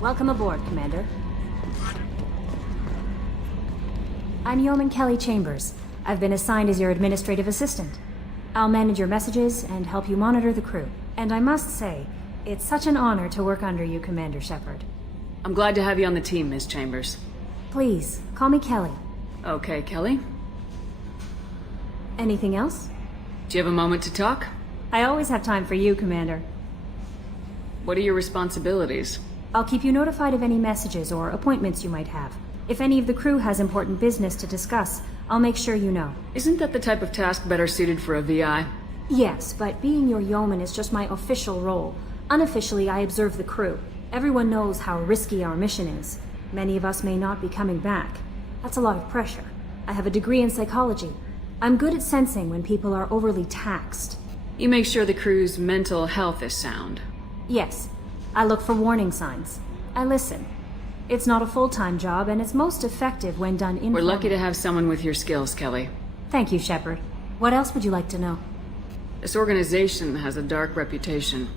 Welcome aboard, Commander. I'm Yeoman Kelly Chambers. I've been assigned as your administrative assistant. I'll manage your messages and help you monitor the crew. And I must say, it's such an honor to work under you, Commander Shepard. I'm glad to have you on the team, Ms. Chambers. Please, call me Kelly. Okay, Kelly. Anything else? Do you have a moment to talk? I always have time for you, Commander. What are your responsibilities? I'll keep you notified of any messages or appointments you might have. If any of the crew has important business to discuss, I'll make sure you know. Isn't that the type of task better suited for a VI? Yes, but being your yeoman is just my official role. Unofficially, I observe the crew. Everyone knows how risky our mission is. Many of us may not be coming back. That's a lot of pressure. I have a degree in psychology. I'm good at sensing when people are overly taxed. You make sure the crew's mental health is sound. Yes, I look for warning signs. I listen. It's not a full-time job, and it's most effective when done in. We're lucky to have someone with your skills, Kelly. Thank you, Shepard. What else would you like to know? This organization has a dark reputation.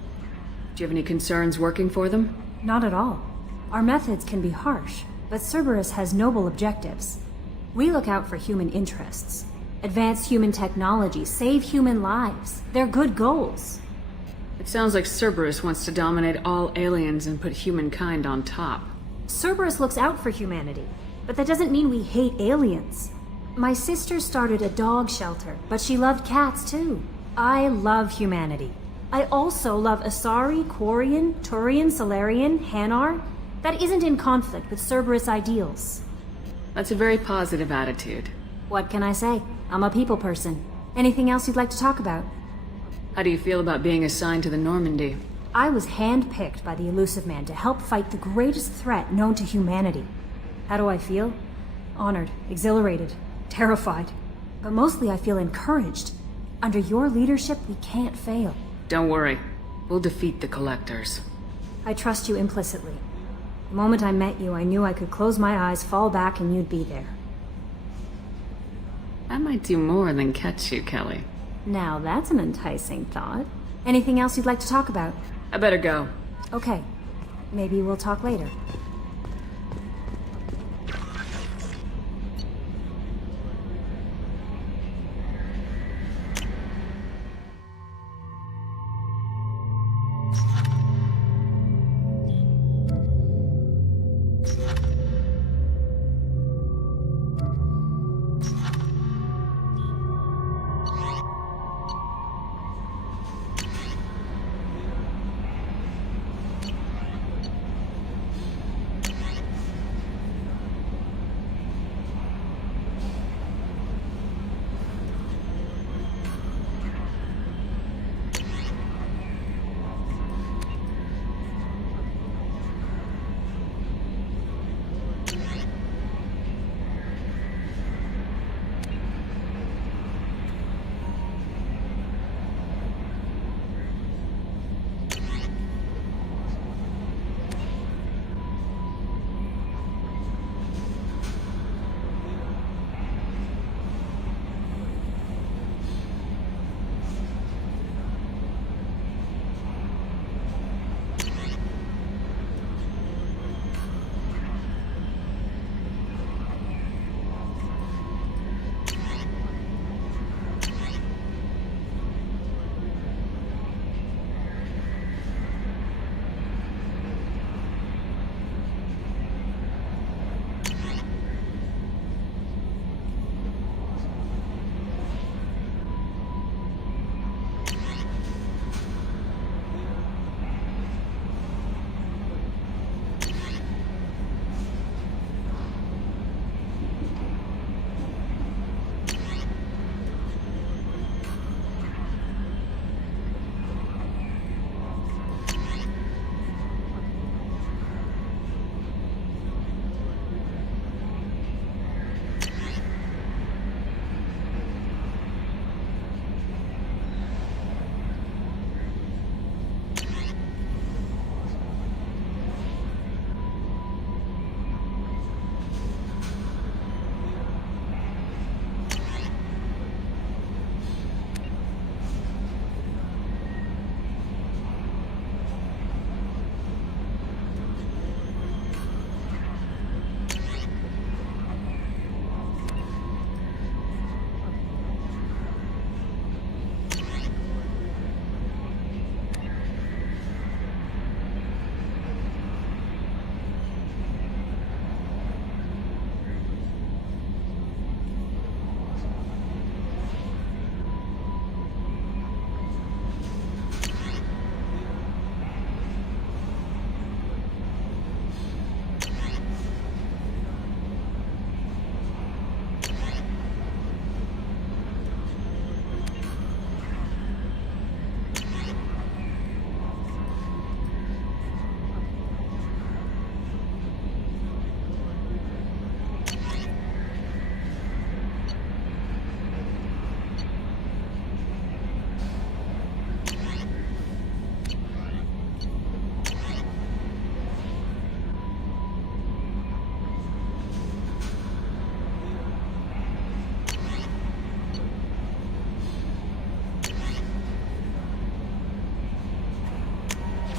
Do you have any concerns working for them? Not at all. Our methods can be harsh, but Cerberus has noble objectives. We look out for human interests. Advance human technology, save human lives. They're good goals. It sounds like Cerberus wants to dominate all aliens and put humankind on top. Cerberus looks out for humanity, but that doesn't mean we hate aliens. My sister started a dog shelter, but she loved cats too. I love humanity. I also love Asari, Quarian, Turian, Solarian, Hanar. That isn't in conflict with Cerberus ideals. That's a very positive attitude. What can I say? I'm a people person. Anything else you'd like to talk about? How do you feel about being assigned to the Normandy? I was handpicked by the Elusive Man to help fight the greatest threat known to humanity. How do I feel? Honored, exhilarated, terrified. But mostly I feel encouraged. Under your leadership, we can't fail. Don't worry. We'll defeat the Collectors. I trust you implicitly. The moment I met you, I knew I could close my eyes, fall back, and you'd be there. I might do more than catch you, Kelly. Now that's an enticing thought. Anything else you'd like to talk about? I better go. Okay. Maybe we'll talk later.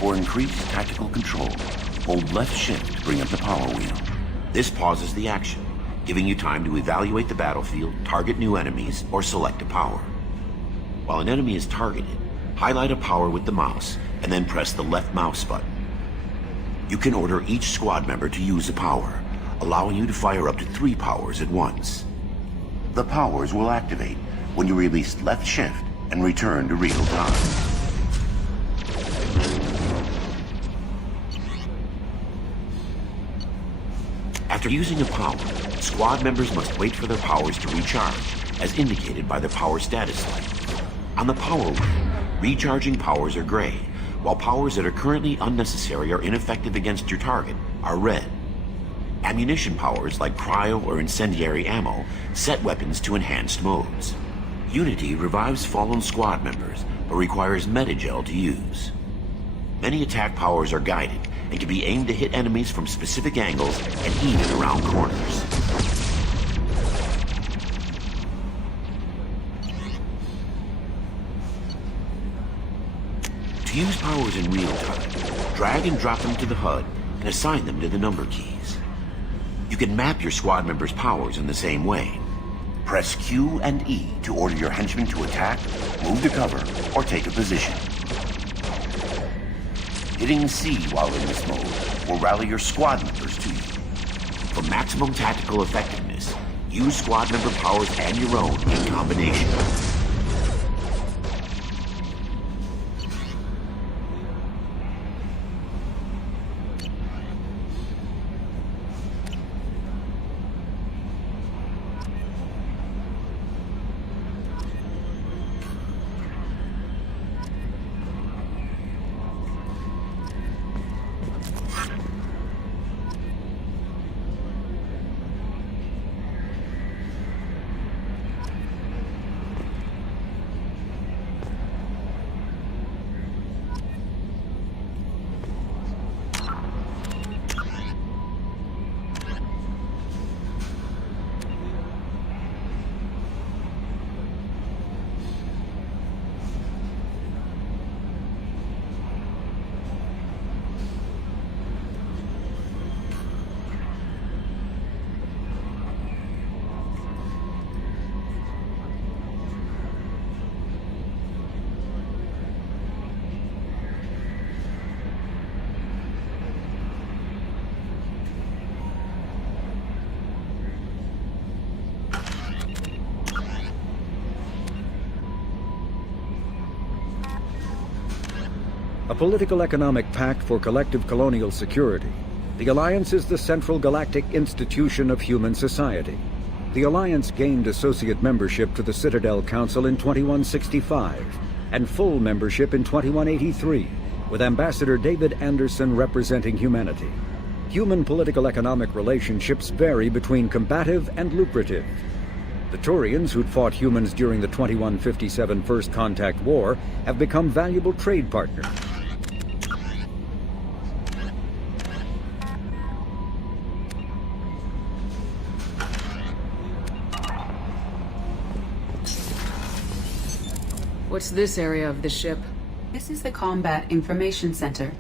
For increased tactical control, hold left shift to bring up the power wheel. This pauses the action, giving you time to evaluate the battlefield, target new enemies, or select a power. While an enemy is targeted, highlight a power with the mouse, and then press the left mouse button. You can order each squad member to use a power, allowing you to fire up to 3 powers at once. The powers will activate when you release left shift and return to real time. After using a power, squad members must wait for their powers to recharge, as indicated by the power status light. On the power wheel, recharging powers are gray, while powers that are currently unnecessary or ineffective against your target are red. Ammunition powers like cryo or incendiary ammo set weapons to enhanced modes. Unity revives fallen squad members, but requires metagel to use. Many attack powers are guided and can be aimed to hit enemies from specific angles and even around corners. To use powers in real time, drag and drop them to the HUD and assign them to the number keys. You can map your squad members' powers in the same way. Press Q and E to order your henchmen to attack, move to cover, or take a position. Hitting C while in this mode will rally your squad members to you. For maximum tactical effectiveness, use squad member powers and your own in combination. A political economic pact for collective colonial security, the Alliance is the central galactic institution of human society. The Alliance gained associate membership to the Citadel Council in 2165 and full membership in 2183, with Ambassador David Anderson representing humanity. Human political economic relationships vary between combative and lucrative. The Turians who'd fought humans during the 2157 First Contact War have become valuable trade partners. What's this area of the ship? This is the Combat Information Center.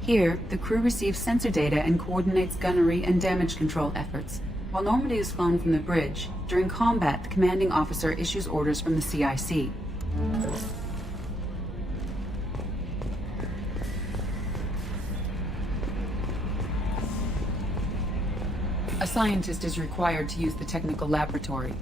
Here, the crew receives sensor data and coordinates gunnery and damage control efforts. While Normandy is flown from the bridge, during combat, the commanding officer issues orders from the CIC. A scientist is required to use the technical laboratory.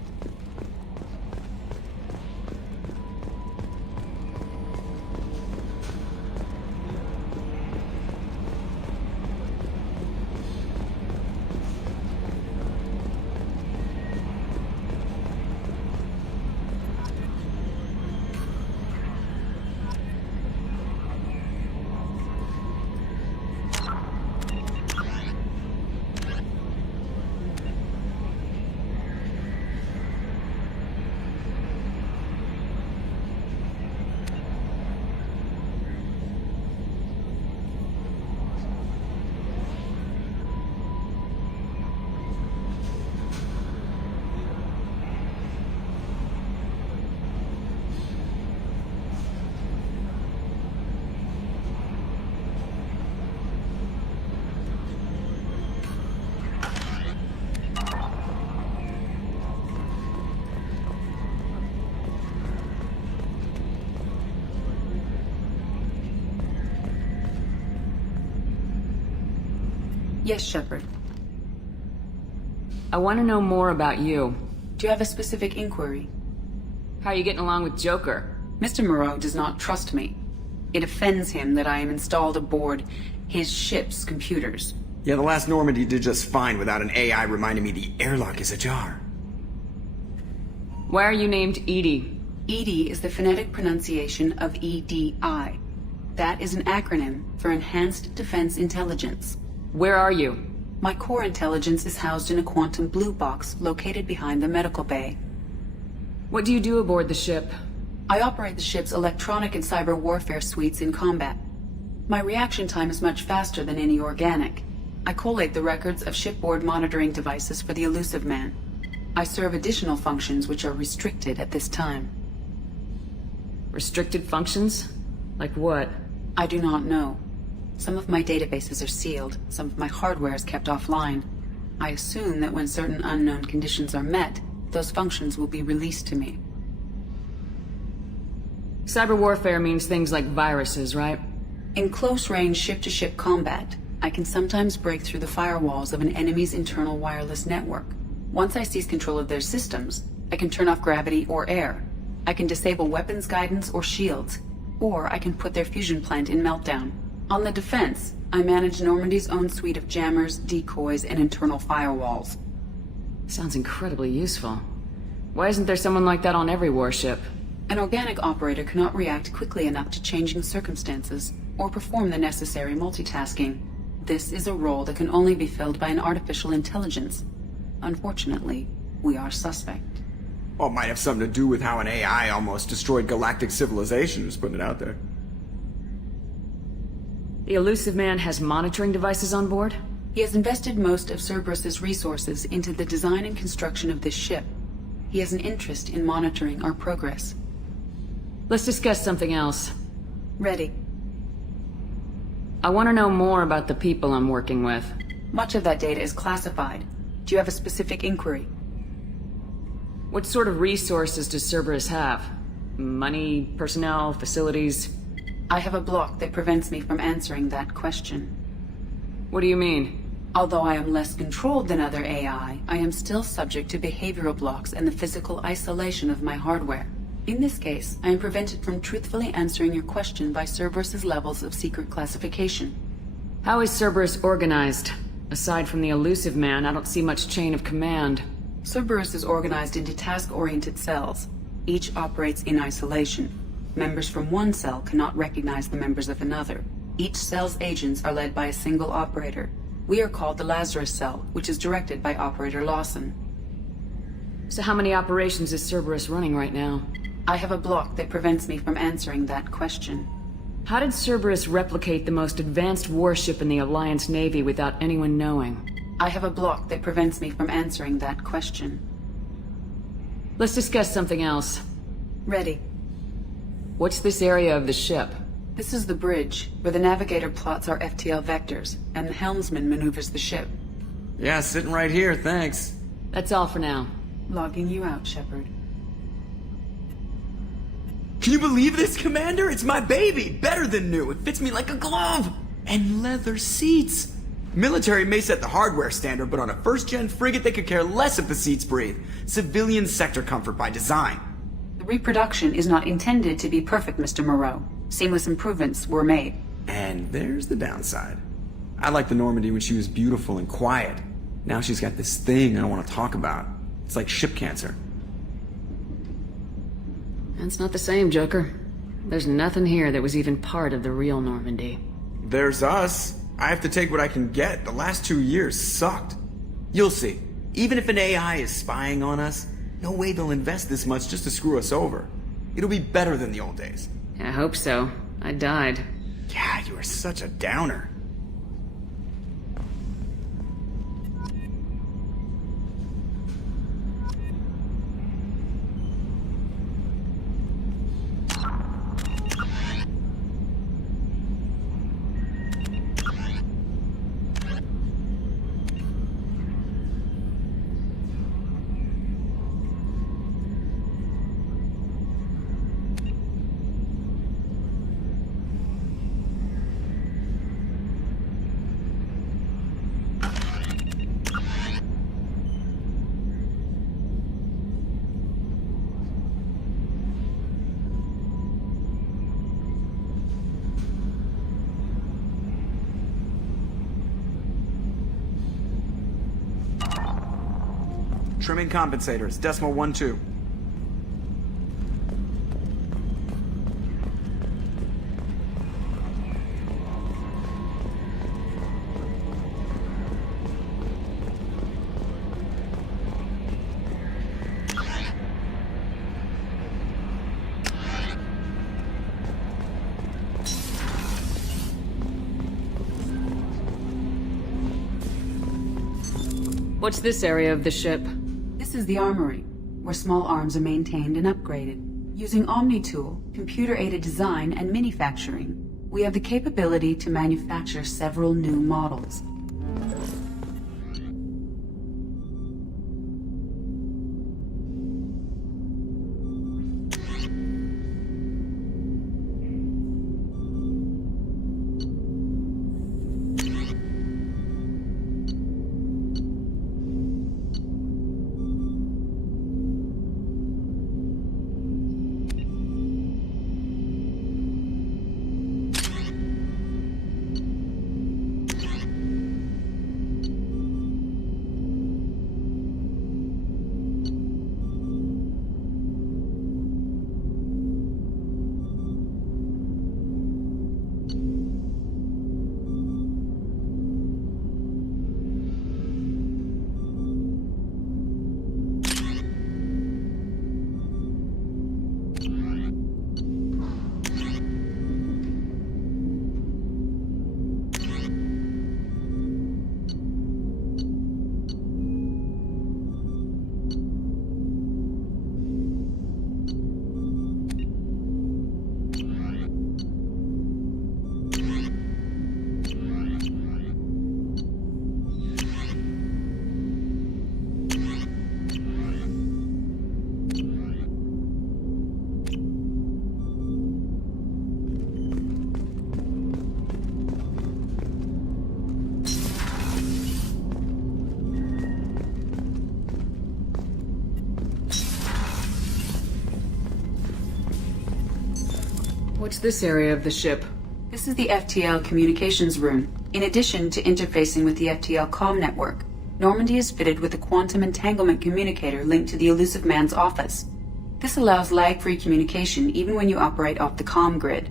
Yes, Shepard. I want to know more about you. Do you have a specific inquiry? How are you getting along with Joker? Mr. Moreau does not trust me. It offends him that I am installed aboard his ship's computers. Yeah, the last Normandy did just fine without an AI reminding me the airlock is ajar. Why are you named Edie? EDI is the phonetic pronunciation of EDI. That is an acronym for Enhanced Defense Intelligence. Where are you? My core intelligence is housed in a quantum blue box located behind the medical bay. What do you do aboard the ship? I operate the ship's electronic and cyber warfare suites in combat. My reaction time is much faster than any organic. I collate the records of shipboard monitoring devices for the Elusive Man. I serve additional functions which are restricted at this time. Restricted functions? Like what? I do not know. Some of my databases are sealed, some of my hardware is kept offline. I assume that when certain unknown conditions are met, those functions will be released to me. Cyber warfare means things like viruses, right? In close-range ship-to-ship combat, I can sometimes break through the firewalls of an enemy's internal wireless network. Once I seize control of their systems, I can turn off gravity or air. I can disable weapons guidance or shields, or I can put their fusion plant in meltdown. On the defense, I manage Normandy's own suite of jammers, decoys, and internal firewalls. Sounds incredibly useful. Why isn't there someone like that on every warship? An organic operator cannot react quickly enough to changing circumstances, or perform the necessary multitasking. This is a role that can only be filled by an artificial intelligence. Unfortunately, we are suspect. Well, it might have something to do with how an AI almost destroyed galactic civilization, just putting it out there. The Elusive Man has monitoring devices on board? He has invested most of Cerberus's resources into the design and construction of this ship. He has an interest in monitoring our progress. Let's discuss something else. Ready. I want to know more about the people I'm working with. Much of that data is classified. Do you have a specific inquiry? What sort of resources does Cerberus have? Money, personnel, facilities? I have a block that prevents me from answering that question. What do you mean? Although I am less controlled than other AI, I am still subject to behavioral blocks and the physical isolation of my hardware. In this case, I am prevented from truthfully answering your question by Cerberus's levels of secret classification. How is Cerberus organized? Aside from the Elusive Man, I don't see much chain of command. Cerberus is organized into task-oriented cells. Each operates in isolation. Members from one cell cannot recognize the members of another. Each cell's agents are led by a single operator. We are called the Lazarus Cell, which is directed by Operator Lawson. So how many operations is Cerberus running right now? I have a block that prevents me from answering that question. How did Cerberus replicate the most advanced warship in the Alliance Navy without anyone knowing? I have a block that prevents me from answering that question. Let's discuss something else. Ready. What's this area of the ship? This is the bridge, where the navigator plots our FTL vectors, and the helmsman maneuvers the ship. Yeah, sitting right here, thanks. That's all for now. Logging you out, Shepard. Can you believe this, Commander? It's my baby! Better than new. It fits me like a glove! And leather seats! Military may set the hardware standard, but on a first-gen frigate they could care less if the seats breathe. Civilian sector comfort by design. The reproduction is not intended to be perfect, Mr. Moreau. Seamless improvements were made. And there's the downside. I liked the Normandy when she was beautiful and quiet. Now she's got this thing I don't want to talk about. It's like ship cancer. That's not the same, Joker. There's nothing here that was even part of the real Normandy. There's us. I have to take what I can get. The last 2 years sucked. You'll see. Even if an AI is spying on us, no way they'll invest this much just to screw us over. It'll be better than the old days. I hope so. I died. Yeah, you are such a downer. Trimming compensators, decimal 1-2. What's this area of the ship? This is the armory, where small arms are maintained and upgraded. Using Omni-Tool, computer-aided design, and manufacturing, we have the capability to manufacture several new models. What's this area of the ship? This is the FTL communications room. In addition to interfacing with the FTL comm network, Normandy is fitted with a quantum entanglement communicator linked to the Elusive Man's office. This allows lag-free communication even when you operate off the comm grid.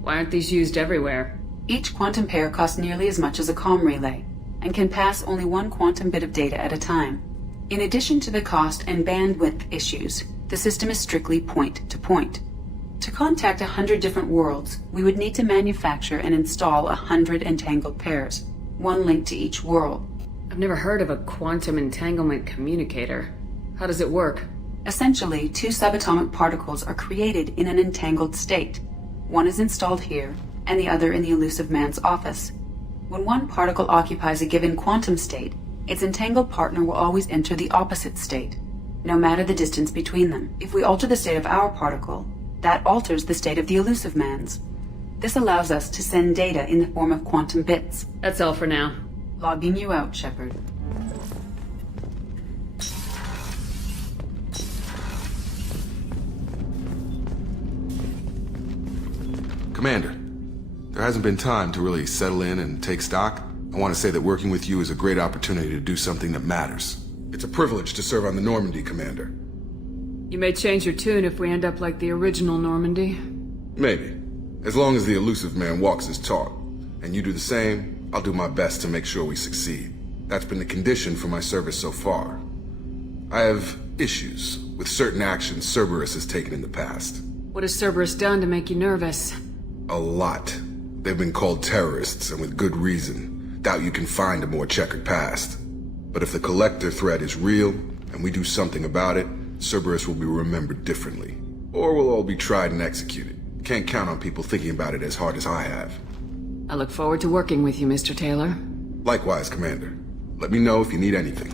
Why aren't these used everywhere? Each quantum pair costs nearly as much as a comm relay, and can pass only one quantum bit of data at a time. In addition to the cost and bandwidth issues, the system is strictly point-to-point. To contact 100 different worlds, we would need to manufacture and install 100 entangled pairs, one linked to each world. I've never heard of a quantum entanglement communicator. How does it work? Essentially, two subatomic particles are created in an entangled state. One is installed here, and the other in the Elusive Man's office. When one particle occupies a given quantum state, its entangled partner will always enter the opposite state, no matter the distance between them. If we alter the state of our particle, that alters the state of the Elusive Man's. This allows us to send data in the form of quantum bits. That's all for now. Logging you out, Shepard. Commander, there hasn't been time to really settle in and take stock. I want to say that working with you is a great opportunity to do something that matters. It's a privilege to serve on the Normandy, Commander. You may change your tune if we end up like the original Normandy. Maybe. As long as the Elusive Man walks his talk, and you do the same, I'll do my best to make sure we succeed. That's been the condition for my service so far. I have issues with certain actions Cerberus has taken in the past. What has Cerberus done to make you nervous? A lot. They've been called terrorists, and with good reason. Doubt you can find a more checkered past. But if the Collector threat is real, and we do something about it, Cerberus will be remembered differently. Or we'll all be tried and executed. Can't count on people thinking about it as hard as I have. I look forward to working with you, Mr. Taylor. Likewise, Commander. Let me know if you need anything.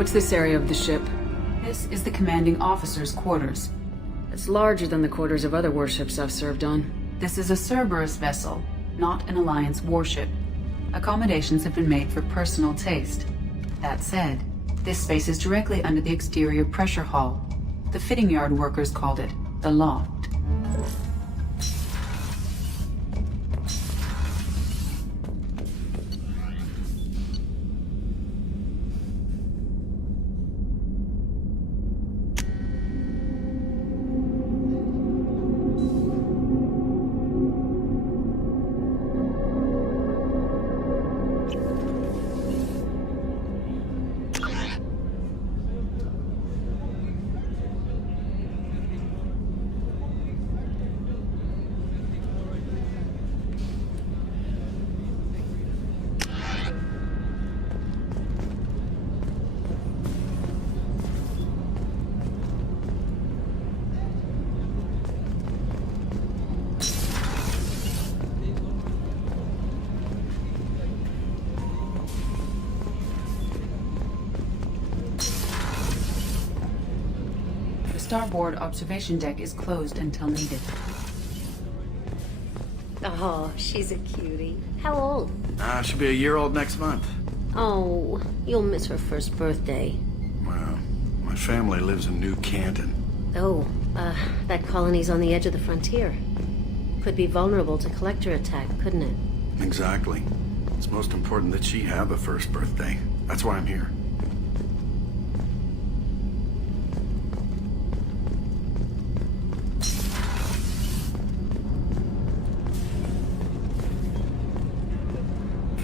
What's this area of the ship? This is the commanding officer's quarters. It's larger than the quarters of other warships I've served on. This is a Cerberus vessel, not an Alliance warship. Accommodations have been made for personal taste. That said, this space is directly under the exterior pressure hull. The fitting yard workers called it the loft. Starboard observation deck is closed until needed. Oh, she's a cutie. How old? She'll be a year old next month. Oh, you'll miss her first birthday. Well, my family lives in New Canton. Oh, that colony's on the edge of the frontier. Could be vulnerable to collector attack, couldn't it? Exactly. It's most important that she have a first birthday. That's why I'm here.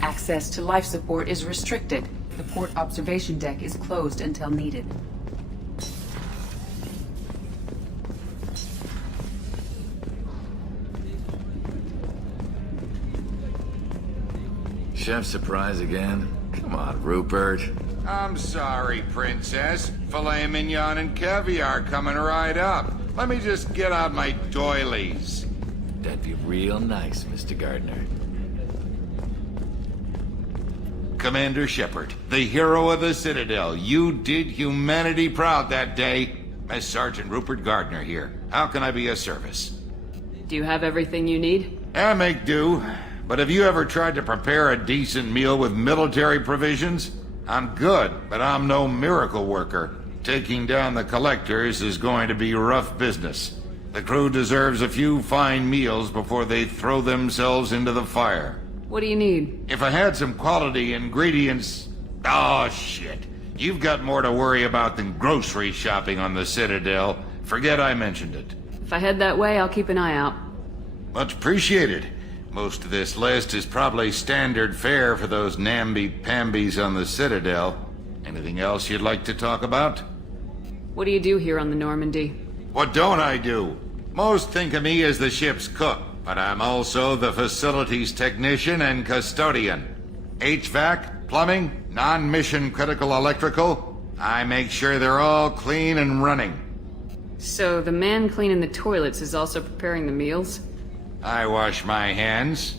Access to life support is restricted. The port observation deck is closed until needed. Chef surprise again? Come on, Rupert. I'm sorry, Princess. Filet mignon and caviar coming right up. Let me just get out my doilies. That'd be real nice, Mr. Gardner. Commander Shepard, the hero of the Citadel. You did humanity proud that day. As Sergeant Rupert Gardner here. How can I be of service? Do you have everything you need? I make do. But have you ever tried to prepare a decent meal with military provisions? I'm good, but I'm no miracle worker. Taking down the collectors is going to be rough business. The crew deserves a few fine meals before they throw themselves into the fire. What do you need? If I had some quality ingredients... Oh, shit. You've got more to worry about than grocery shopping on the Citadel. Forget I mentioned it. If I head that way, I'll keep an eye out. Much appreciated. Most of this list is probably standard fare for those namby-pambies on the Citadel. Anything else you'd like to talk about? What do you do here on the Normandy? What don't I do? Most think of me as the ship's cook, but I'm also the facilities technician and custodian. HVAC, plumbing, non-mission critical electrical. I make sure they're all clean and running. So the man cleaning the toilets is also preparing the meals? I wash my hands.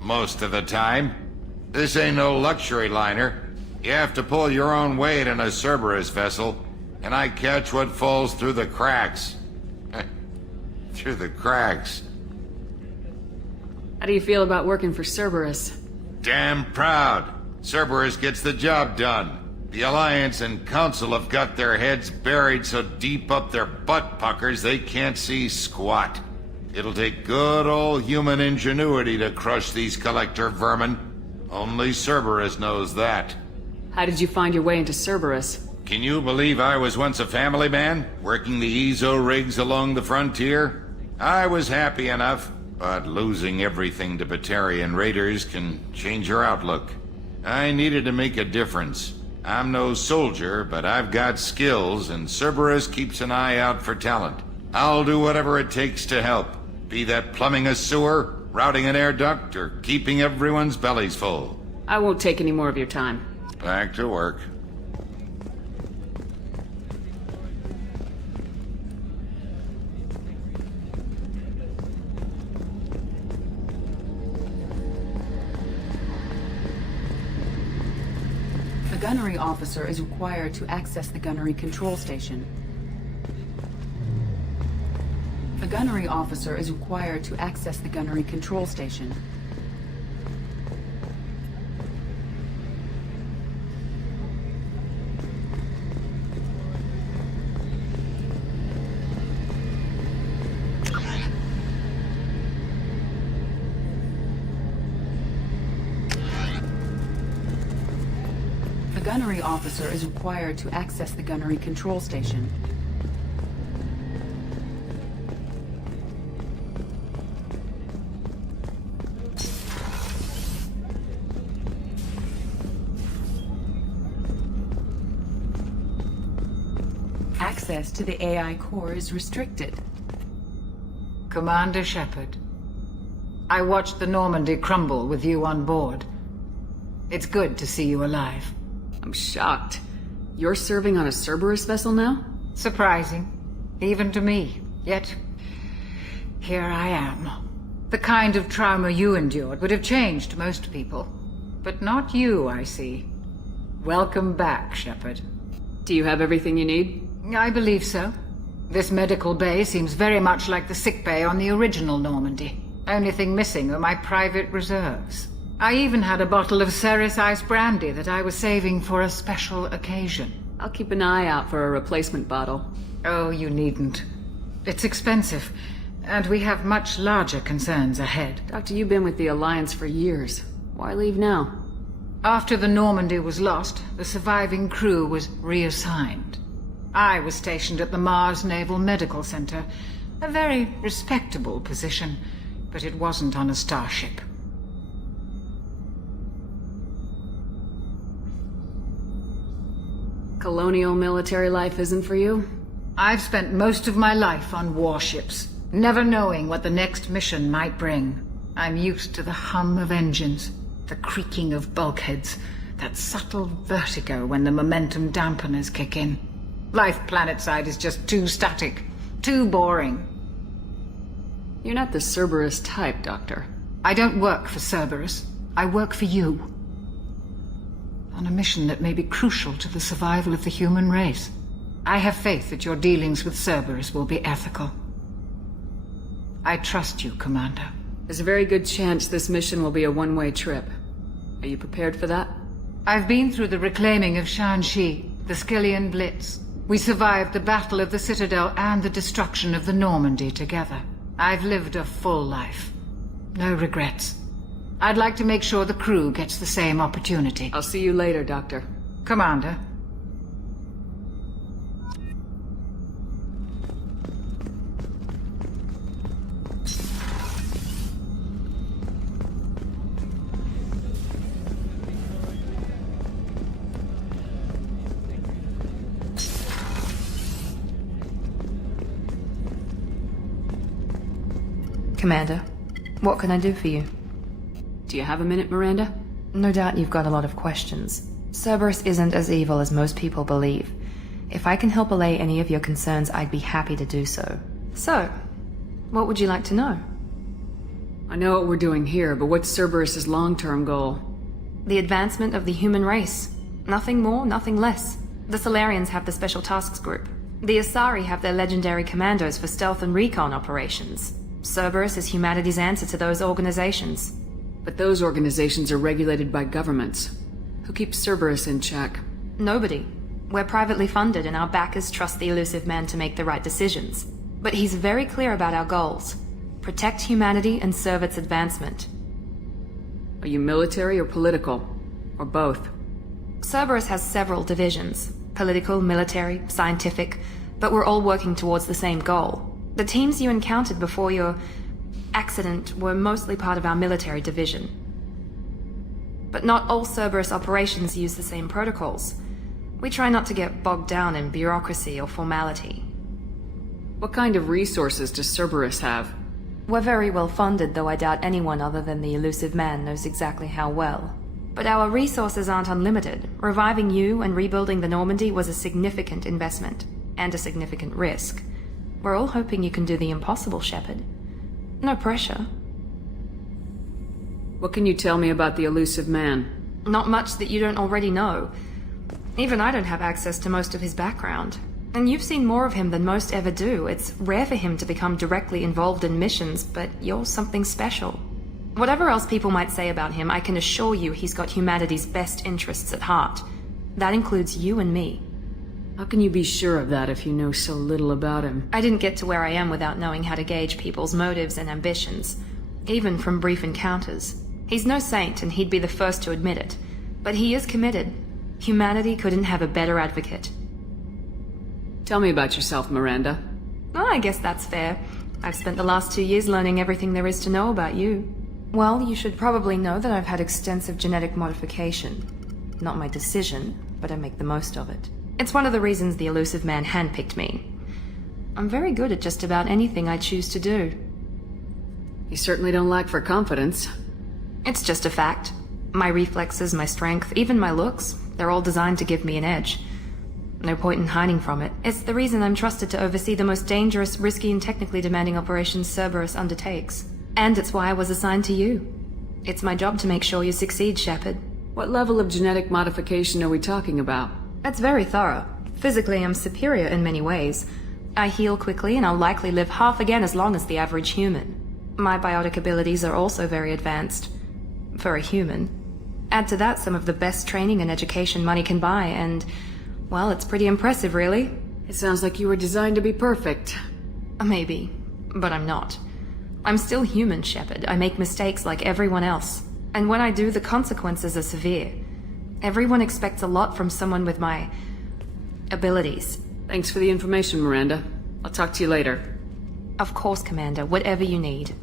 Most of the time. This ain't no luxury liner. You have to pull your own weight in a Cerberus vessel, and I catch what falls through the cracks. Through the cracks. How do you feel about working for Cerberus? Damn proud. Cerberus gets the job done. The Alliance and Council have got their heads buried so deep up their butt puckers they can't see squat. It'll take good old human ingenuity to crush these collector vermin. Only Cerberus knows that. How did you find your way into Cerberus? Can you believe I was once a family man, working the Ezo rigs along the frontier? I was happy enough, but losing everything to Batarian raiders can change your outlook. I needed to make a difference. I'm no soldier, but I've got skills, and Cerberus keeps an eye out for talent. I'll do whatever it takes to help. Be that plumbing a sewer, routing an air duct, or keeping everyone's bellies full. I won't take any more of your time. Back to work. The gunnery officer is required to access the gunnery control station. A gunnery officer is required to access the gunnery control station. A gunnery officer is required to access the gunnery control station. Access to the AI core is restricted. Commander Shepard, I watched the Normandy crumble with you on board. It's good to see you alive. I'm shocked. You're serving on a Cerberus vessel now? Surprising, even to me. Yet, here I am. The kind of trauma you endured would have changed most people. But not you, I see. Welcome back, Shepard. Do you have everything you need? I believe so. This medical bay seems very much like the sick bay on the original Normandy. Only thing missing are my private reserves. I even had a bottle of Ceres Ice brandy that I was saving for a special occasion. I'll keep an eye out for a replacement bottle. Oh, you needn't. It's expensive, and we have much larger concerns ahead. Doctor, you've been with the Alliance for years. Why leave now? After the Normandy was lost, the surviving crew was reassigned. I was stationed at the Mars Naval Medical Center, a very respectable position, but it wasn't on a starship. Colonial military life isn't for you? I've spent most of my life on warships, never knowing what the next mission might bring. I'm used to the hum of engines, the creaking of bulkheads, that subtle vertigo when the momentum dampeners kick in. Life planetside is just too static, too boring. You're not the Cerberus type, Doctor. I don't work for Cerberus. I work for you. On a mission that may be crucial to the survival of the human race. I have faith that your dealings with Cerberus will be ethical. I trust you, Commander. There's a very good chance this mission will be a one-way trip. Are you prepared for that? I've been through the reclaiming of Shanxi, the Skillian Blitz. We survived the Battle of the Citadel and the destruction of the Normandy together. I've lived a full life. No regrets. I'd like to make sure the crew gets the same opportunity. I'll see you later, Doctor. Commander. Commander, what can I do for you? Do you have a minute, Miranda? No doubt you've got a lot of questions. Cerberus isn't as evil as most people believe. If I can help allay any of your concerns, I'd be happy to do so. So, what would you like to know? I know what we're doing here, but what's Cerberus's long-term goal? The advancement of the human race. Nothing more, nothing less. The Solarians have the Special Tasks Group. The Asari have their legendary commandos for stealth and recon operations. Cerberus is humanity's answer to those organizations. But those organizations are regulated by governments. Who keeps Cerberus in check? Nobody. We're privately funded and our backers trust the elusive man to make the right decisions. But he's very clear about our goals. Protect humanity and serve its advancement. Are you military or political? Or both? Cerberus has several divisions. Political, military, scientific, but we're all working towards the same goal. The teams you encountered before your accident were mostly part of our military division. But not all Cerberus operations use the same protocols. We try not to get bogged down in bureaucracy or formality. What kind of resources does Cerberus have? We're very well funded, though I doubt anyone other than the elusive man knows exactly how well. But our resources aren't unlimited. Reviving you and rebuilding the Normandy was a significant investment, and a significant risk. We're all hoping you can do the impossible, Shepard. No pressure. What can you tell me about the elusive man? Not much that you don't already know. Even I don't have access to most of his background. And you've seen more of him than most ever do. It's rare for him to become directly involved in missions, but you're something special. Whatever else people might say about him, I can assure you he's got humanity's best interests at heart. That includes you and me. How can you be sure of that if you know so little about him? I didn't get to where I am without knowing how to gauge people's motives and ambitions, even from brief encounters. He's no saint, and he'd be the first to admit it. But he is committed. Humanity couldn't have a better advocate. Tell me about yourself, Miranda. Oh, I guess that's fair. I've spent the last 2 years learning everything there is to know about you. Well, you should probably know that I've had extensive genetic modification. Not my decision, but I make the most of it. It's one of the reasons the elusive man handpicked me. I'm very good at just about anything I choose to do. You certainly don't lack for confidence. It's just a fact. My reflexes, my strength, even my looks, they're all designed to give me an edge. No point in hiding from it. It's the reason I'm trusted to oversee the most dangerous, risky, and technically demanding operations Cerberus undertakes. And it's why I was assigned to you. It's my job to make sure you succeed, Shepard. What level of genetic modification are we talking about? That's very thorough. Physically, I'm superior in many ways. I heal quickly, and I'll likely live half again as long as the average human. My biotic abilities are also very advanced. For a human. Add to that some of the best training and education money can buy, and... well, it's pretty impressive, really. It sounds like you were designed to be perfect. Maybe, but I'm not. I'm still human, Shepard. I make mistakes like everyone else. And when I do, the consequences are severe. Everyone expects a lot from someone with my... abilities. Thanks for the information, Miranda. I'll talk to you later. Of course, Commander. Whatever you need.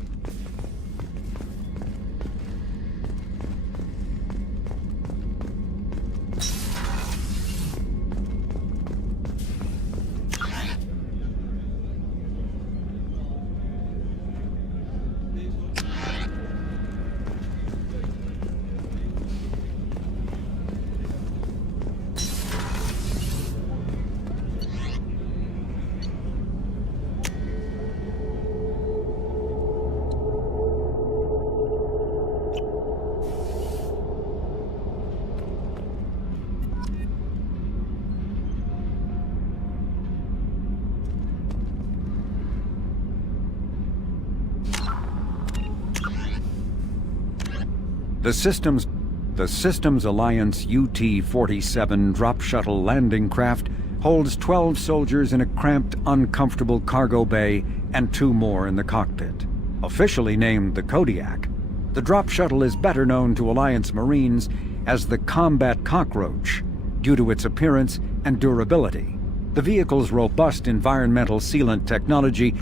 The Systems Alliance UT-47 drop shuttle landing craft holds 12 soldiers in a cramped, uncomfortable cargo bay and 2 more in the cockpit. Officially named the Kodiak, the drop shuttle is better known to Alliance Marines as the Combat Cockroach due to its appearance and durability. The vehicle's robust environmental sealant technology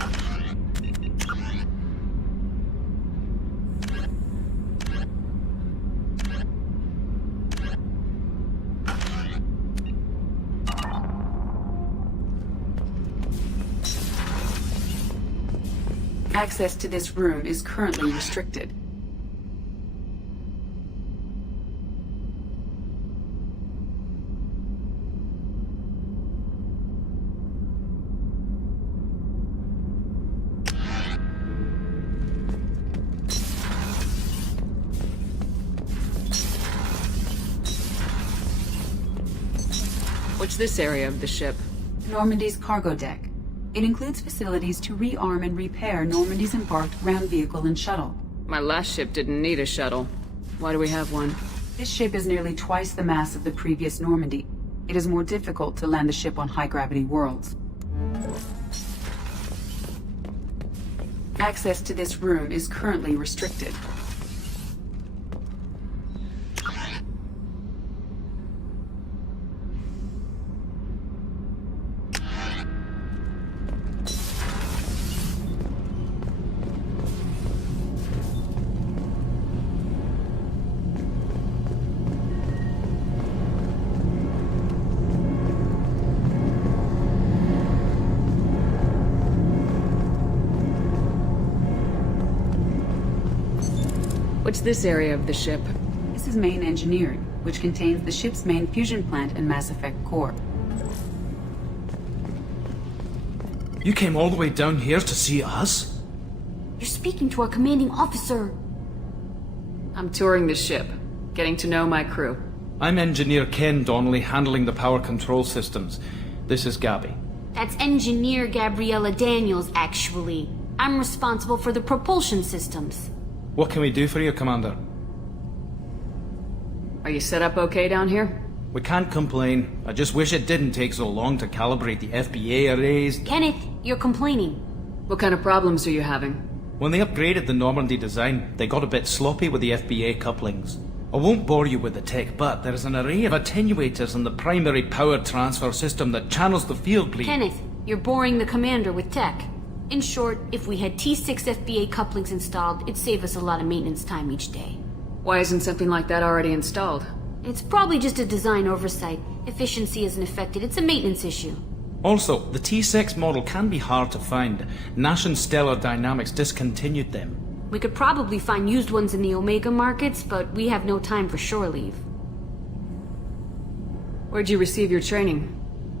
Access to this room is currently restricted. What's this area of the ship? Normandy's cargo deck. It includes facilities to rearm and repair Normandy's embarked ground vehicle and shuttle. My last ship didn't need a shuttle. Why do we have one? This ship is nearly twice the mass of the previous Normandy. It is more difficult to land the ship on high-gravity worlds. Access to this room is currently restricted. What's this area of the ship? This is main engineering, which contains the ship's main fusion plant and Mass Effect core. You came all the way down here to see us? You're speaking to our commanding officer. I'm touring the ship, getting to know my crew. I'm Engineer Ken Donnelly, handling the power control systems. This is Gabby. That's Engineer Gabriella Daniels, actually. I'm responsible for the propulsion systems. What can we do for you, Commander? Are you set up okay down here? We can't complain. I just wish it didn't take so long to calibrate the FBA arrays. Kenneth, you're complaining. What kind of problems are you having? When they upgraded the Normandy design, they got a bit sloppy with the FBA couplings. I won't bore you with the tech, but there is an array of attenuators in the primary power transfer system that channels the field bleed. Kenneth, you're boring the commander with tech. In short, if we had T6 FBA couplings installed, it'd save us a lot of maintenance time each day. Why isn't something like that already installed? It's probably just a design oversight. Efficiency isn't affected, it's a maintenance issue. Also, the T6 model can be hard to find. Nash and Stellar Dynamics discontinued them. We could probably find used ones in the Omega markets, but we have no time for shore leave. Where'd you receive your training?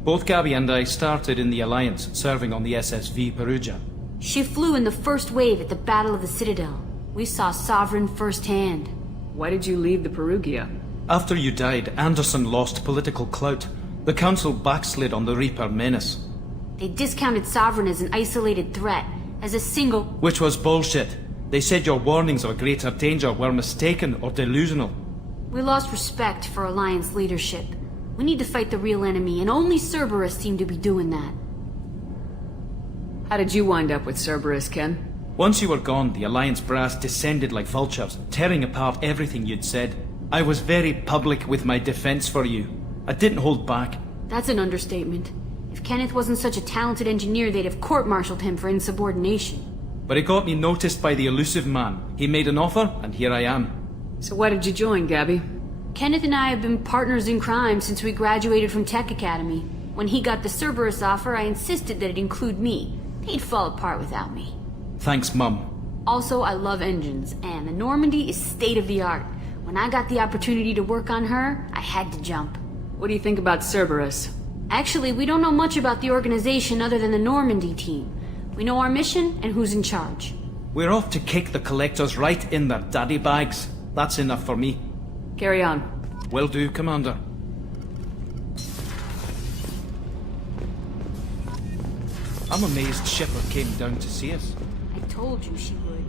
Both Gabby and I started in the Alliance, serving on the SSV Perugia. She flew in the first wave at the Battle of the Citadel. We saw Sovereign firsthand. Why did you leave the Perugia? After you died, Anderson lost political clout. The Council backslid on the Reaper menace. They discounted Sovereign as an isolated threat, as a single... Which was bullshit. They said your warnings of greater danger were mistaken or delusional. We lost respect for Alliance leadership. We need to fight the real enemy, and only Cerberus seemed to be doing that. How did you wind up with Cerberus, Ken? Once you were gone, the Alliance brass descended like vultures, tearing apart everything you'd said. I was very public with my defense for you. I didn't hold back. That's an understatement. If Kenneth wasn't such a talented engineer, they'd have court-martialed him for insubordination. But it got me noticed by the elusive man. He made an offer, and here I am. So why did you join, Gabby? Kenneth and I have been partners in crime since we graduated from Tech Academy. When he got the Cerberus offer, I insisted that it include me. He'd fall apart without me. Thanks, Mum. Also, I love engines, and the Normandy is state-of-the-art. When I got the opportunity to work on her, I had to jump. What do you think about Cerberus? Actually, we don't know much about the organization other than the Normandy team. We know our mission and who's in charge. We're off to kick the collectors right in their daddy bags. That's enough for me. Carry on. Will do, Commander. I'm amazed Shipper came down to see us. I told you she would.